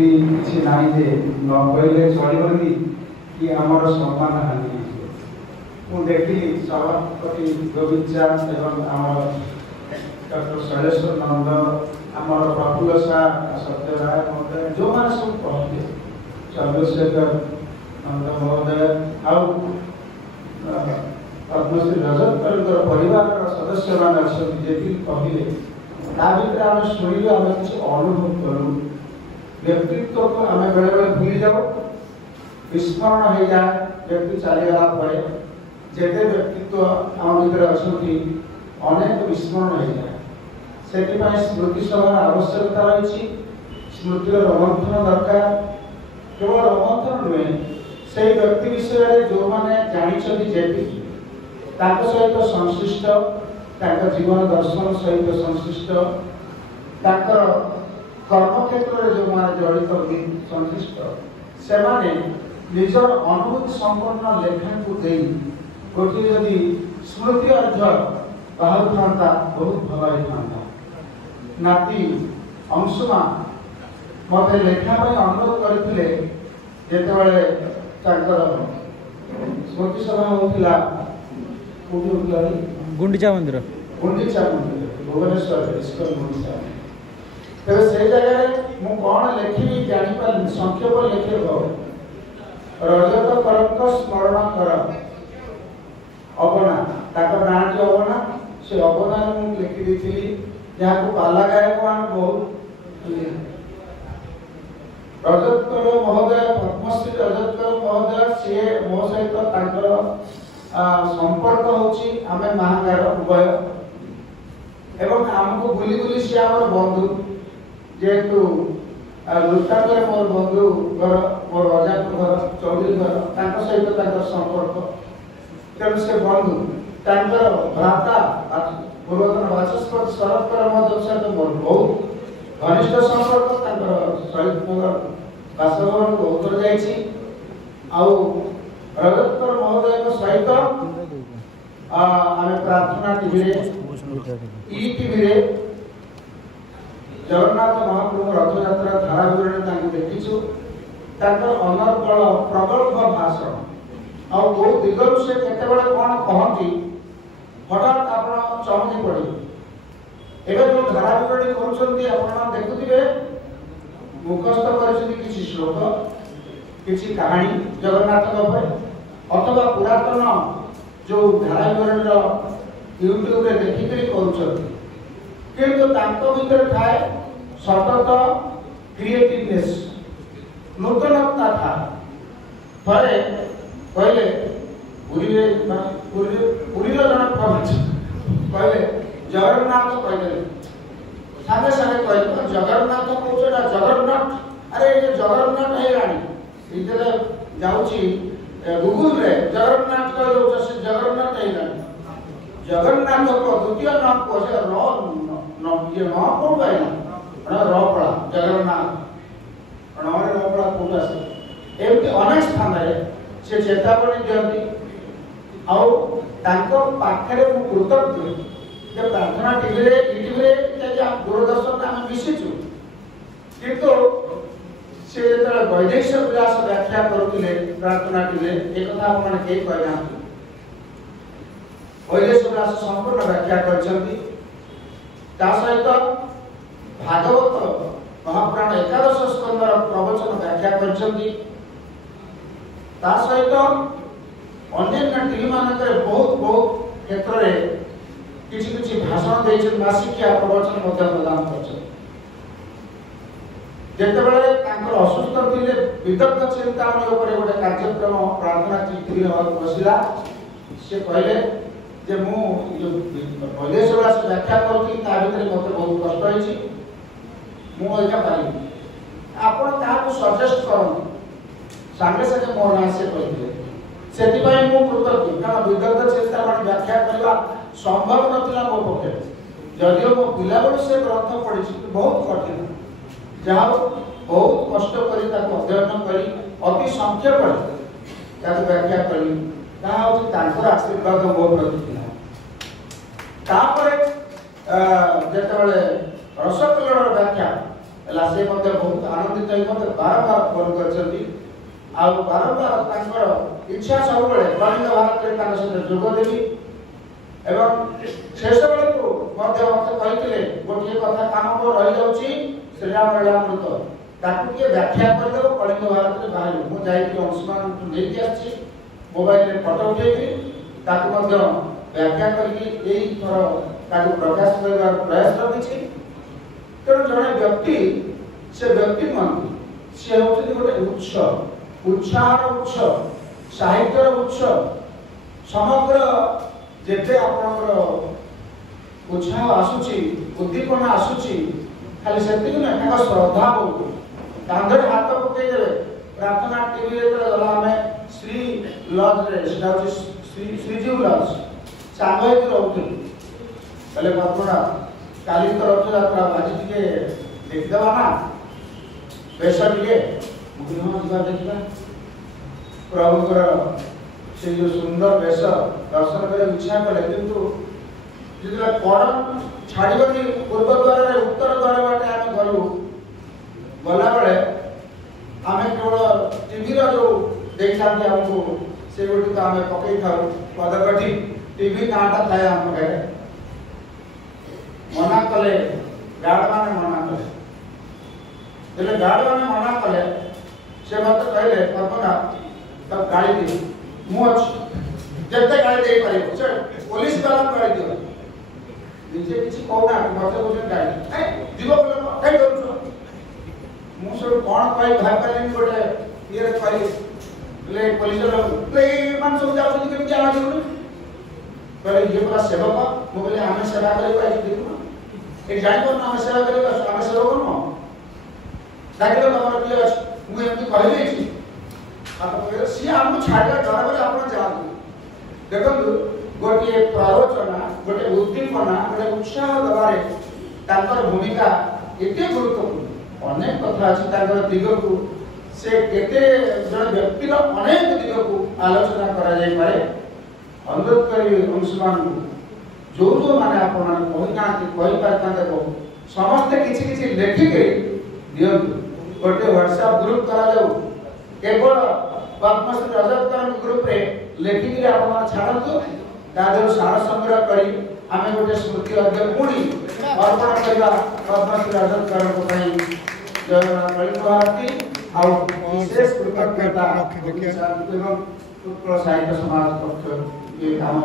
କିଛି ନାହିଁ ଯେ ନ କହିଲେ ଚଳିବନି କି ଆମର ସମ୍ମାନ ହାନି ହେଇଯିବ। ମୁଁ ଦେଖିଲି ସଭାପତି ଗୋବିନ୍ଦ ଚାନ୍ଦ ଏବଂ ଆମର ଡକ୍ଟର ଶୈଳେଶ୍ୱର ନନ୍ଦ, ଆମର ପ୍ରଫୁଲ୍ଲ ସାର୍, ସତ୍ୟ ରାୟ ମହୋଦୟ, ଯେଉଁମାନେ ସବୁ କହିଲେ, ଚନ୍ଦ୍ରଶେଖର ନନ୍ଦ ମହୋଦୟ ଆଉ ପଦ୍ମଶ୍ରୀ ରଜତଙ୍କର ପରିବାରର ସଦସ୍ୟମାନେ ଅଛନ୍ତି, ଯେତିକି କହିଲେ ତା ଭିତରେ ଆମେ ଶୁଣିଲୁ, ଆମେ କିଛି ଅନୁଭବ କଲୁ। व्यक्तित्व को आम बेले बेले भूली जाओ, विस्मरण हो जाए व्यक्ति चलीगला जेते व्यक्तित्व आम भीतर अच्छा अनेक विस्मरण हो जाए। से स्मृति सभार आवश्यकता रही। स्मृतिर रोमंथन दरकार। केवल रोमंथन नुहे, से व्यक्ति विषय में जो मैंने जानी सहित संश्लिष्ट, जीवन दर्शन सहित संश्लिष्ट, कर्म क्षेत्र में जो मैंने जड़ित संश्लिष्ट, से निजर अनुभूति संपन्न लेखा को दे गोटे जदि स्मृति अर्थ बाहर था बहुत भल था। नाती अंशुमा मत लेखापी अनुरोध करते जिते स्मृति सभा होता गुंडीचा मंदिर भुवनेश्वर इस्कन गुंडीचा। तेज से जगह मु कौन लिखी जापार संक्षेप लिखे रजत कर स्मरण कर अबना ना अबना से अबना मुझे लिखिदी जहाँ को पाला गायक मान बहुत रजतकर महोदय, पद्मश्री रजतकर महोदय, सी मो सहित संपर्क होची आमे महांगार उभय एवं आमको बुली बुली सी आम बंधु जेहेतु लुटाकर मोर बंधु घर मोर रजापुर घर चौधरी घर सहित संपर्क तेणु से बंधु भ्राता पूर्वतन बाचस्पति शरद कर सहित मोर बहुत घनिष्ठ संपर्क शहीद नगर बासभवन को उत्तर जाइए। रजतकर महोदय सहित आम प्रार्थना टीवी टीवी जगन्नाथ महाप्रभु रथयात्रा धारा विवरण देखीचु। अनर्गल प्रगल्भ भाषण आउ दिगरु से केतेबेले कौन कहती हठात आप चमकी पड़े। एवं जो धारा विवरणी कर देखुए मुखस्थ कर श्लोक किसी कहानी जगन्नाथ अथवा पुरातन जो धारा विवरण यूट्यूब रे देखिक कर थाए सतत क्रिएटिवनेस नूतनता था। थे कहले पुरी जन प्रवाच कहले जगन्नाथ कहले सागे सागे कहले जगन्नाथ कौन जगन्नाथ अरे ये जगन्नाथ है रानी इधर जाऊँगी गूगल रे जगन्नाथ कह से जगन्नाथ है रानी जगन्नाथ को द्वितीय नाम को से ये न कौन पाइला रपड़ा जगन्नाथ रपड़ा कौन आसे एमती अनेक स्थान से चेतावनी दिखती आखिर कृतज्ञ जे प्रार्थना टीवी दूरदर्शन आम मिशिचु किंतु से वैदेश्य विलास व्याख्या करुले प्रार्थना टीवी एक कहीं कहना वैदेश्य विलास संपूर्ण व्याख्या कर सहित भागवत महापुराण 11 स्कंदर प्रवचन व्याख्या कर सहित अन्य टीवी मानक बहुत बहुत क्षेत्र में किसी भाषण दे मासिकिया प्रवचन प्रदान कर जितेबाला असुस्थ थे विदग्ध चिंतामणि गोटे कार्यक्रम प्रार्थना टीवी बसला से कहले जे मु वैदेश व्याख्या करुँगी मत बहुत कष्ट होती मुझे पारि आप सजेस्ट करूँ सागे सागे मो ना से कहते से कृतज्ञ कारण विदग्ध चिंतामणि व्याख्या करने संभव नाला मो पक्षे जदिव मो पिला से ग्रंथ पढ़ी बहुत कठिन जहाँ बहुत कष्ट कर अध्ययन कर अति संक्षेप व्याख्या करी आशीर्वाद मो प्रति जिते रसकलर व्याख्या से बहुत आनंदित होई मते बारंबार फोन करछंती आ बारंबार तांकर इच्छा सब बेले कलिंग भारत रे तांकर सहित जोग देबी एवं शेष बेले को मते मते कहितले गोटे कथा काम को रहि जाउची श्रीराम लीलामृत ताकू के व्याख्या कर देबो कलिंग भारत रे बाहर मु जाई कि अंशुमान नै कि आछि मोबाइल रे फोटो उठेई ताकू मते व्याख्या करके एई थर ताकू प्रकाश करबार प्रयास रखिछि। तेणु जड़े व्यक्ति से व्यक्ति नुहति सी हूँ गोटे उत्साह उत्स साहित्यर उत्स समग्र जेते आपणकर उत्साह आसुची उद्दीपना आसुची खाली से ना श्रद्धा बहुत कांधे हाथ पकई देवे प्रार्थना टीवी गला आम श्री लज रे श्रीजीव लज सांगिक रोकलु बोले बापा काली तो रथयात्रा आज टे देखदेवा ना बेश टे मुझे देखा प्रभुकर से जो सुंदर बेश दर्शन कर इच्छा कले किंतु जो कड़म छाड़ी पूर्व द्वार उत्तर द्वार बाटे आम गलु गला बेले आम केवल टीवी जो देखा आमको से गुड़ आम पकई था पदकटी टीवी काटा थाए आम घरे मना कले गार्ड माने मना कले गार्ड माने मना कले से मत कहले कल्पना तब गाड़ी दी मु जते गाड़ी दे पारिबो से पुलिस वाला गाड़ी दियो निजे किछि कहना मते बुझे गाड़ी ए जीव बोले कई करू मु सब कोन कहि भाई पालिन गोटे ये कहि ले पुलिस ले मान सब जाउ कि क्या आजु कहले ये पूरा सेवक मु बोले आमे सेवा करी पाइ दिनु एक जाई को नाम सेवा करी आमे सेवा करनो डाकिलो नंबर किले अछि मु एमती कहले छी आप कहले सी हमु छाडा डरा बोले आपण जाऊ देखंतु गोटे प्ररोचना गोटे उद्दीपना गोटे उत्साह दबारे तांकर भूमिका एते गुरुत्वपूर्ण अनेक कथा अछि तांकर दिगकु से केते जन व्यक्तिर अनेक दिगकु आलोचना करा जाय पारे अनुरोध करी अंशुमान जो जो माने आपण माने कहि पारता देखो समस्त किछि किछि लेखि के दियंतु गोटे व्हाट्सएप ग्रुप करा जाऊ केवल पद्मश्री रजत ग्रुप रे लेखि के आपण माने छाडंतु दादर सार संग्रह करी आमे गोटे स्मृति अध्यय पुणी अर्पण करबा पद्मश्री रजत को पई जय कलिंग भारती आ विशेष कृतज्ञता एवं साहित्य समाज पक्ष ये काम